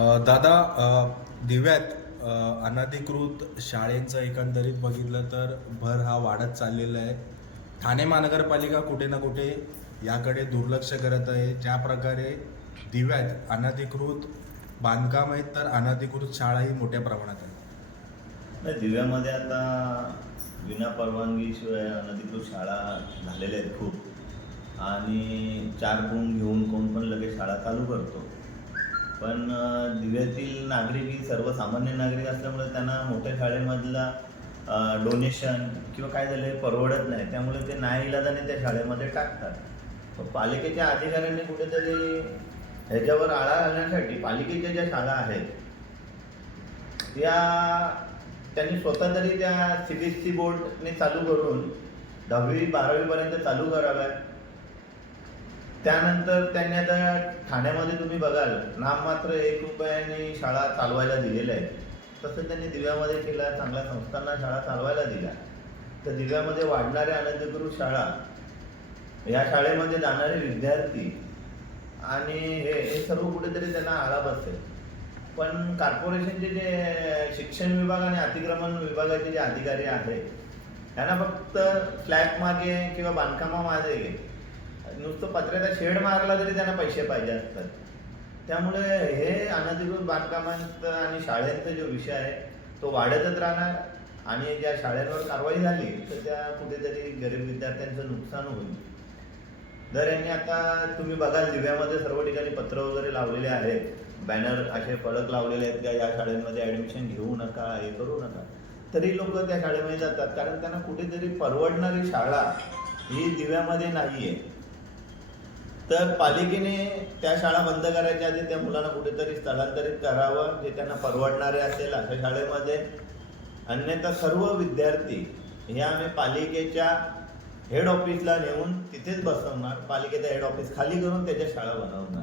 दादा दिव्यात अनधिकृत शाळेंचं एकंदरीत बघितलं तर भर हा वाढत चाललेला आहे. ठाणे महानगरपालिका कुठे ना कुठे याकडे दुर्लक्ष करत आहे. ज्या प्रकारे दिव्यात अनधिकृत बांधकाम आहेत तर अनधिकृत शाळाही मोठ्या प्रमाणात आहेत. नाही दिव्यामध्ये आता विना परवानगीशिवाय अनधिकृत शाळा झालेल्या आहेत खूप. आणि चार गुण घेऊन कोण पण लगेच शाळा चालू करतो. पण दिव्यातील नागरिक ही सर्वसामान्य नागरिक असल्यामुळे त्यांना मोठ्या शाळेमधला डोनेशन किंवा काय झालं हे परवडत नाही. त्यामुळे ते नाईलाजाने त्या शाळेमध्ये टाकतात. पालिकेच्या अधिकाऱ्यांनी कुठेतरी ह्याच्यावर आळा घालण्यासाठी पालिकेच्या ज्या शाळा आहेत त्या त्यांनी स्वतः तरी त्या सी बी एस सी बोर्डने चालू करून दहावी बारावीपर्यंत चालू कराव्यात. त्यानंतर त्यांनी आता ठाण्यामध्ये तुम्ही बघाल नाममात्र एक रुपयाने शाळा चालवायला दिलेल्या आहेत. तसं त्यांनी दिव्यामध्ये केला चांगल्या संस्थांना शाळा चालवायला दिल्या. तर दिव्यामध्ये वाढणाऱ्या अनधिकृत शाळा या शाळेमध्ये जाणारे विद्यार्थी आणि हे हे सर्व कुठेतरी त्यांना आळा बसेल पण कॉर्पोरेशनचे जे शिक्षण विभाग आणि अतिक्रमण विभागाचे जे अधिकारी आहेत त्यांना फक्त फ्लॅट मागे किंवा बांधकामामागे नुसतं पत्र्याचा शेड मारला तरी त्यांना पैसे पाहिजे असतात. त्यामुळे हे अनधिकृत बांधकामांचं आणि शाळेंचा जो विषय आहे तो वाढतच राहणार. आणि ज्या शाळेवर कारवाई झाली तर त्या कुठेतरी गरीब विद्यार्थ्यांचं नुकसान होईल. दर यांनी आता तुम्ही बघाल दिव्यामध्ये सर्व ठिकाणी पत्र वगैरे लावलेले आहेत. बॅनर असे फलक लावलेले आहेत का या शाळेमध्ये ऍडमिशन घेऊ नका हे करू नका. तरी लोक त्या शाळेमध्ये जातात कारण त्यांना कुठेतरी परवडणारी शाळा ही दिव्यामध्ये नाहीये. तर पालिकेने त्या शाळा बंद करायच्या आधी त्या मुलांना कुठेतरी स्थलांतरित करावं जे त्यांना परवडणारे असेल अशा शाळेमध्ये. अन्यथा सर्व विद्यार्थी हे आम्ही पालिकेच्या हेड ऑफिसला नेऊन तिथेच बसवणार पालिकेचं हेड ऑफिस खाली करून त्याच्या शाळा बनवणार.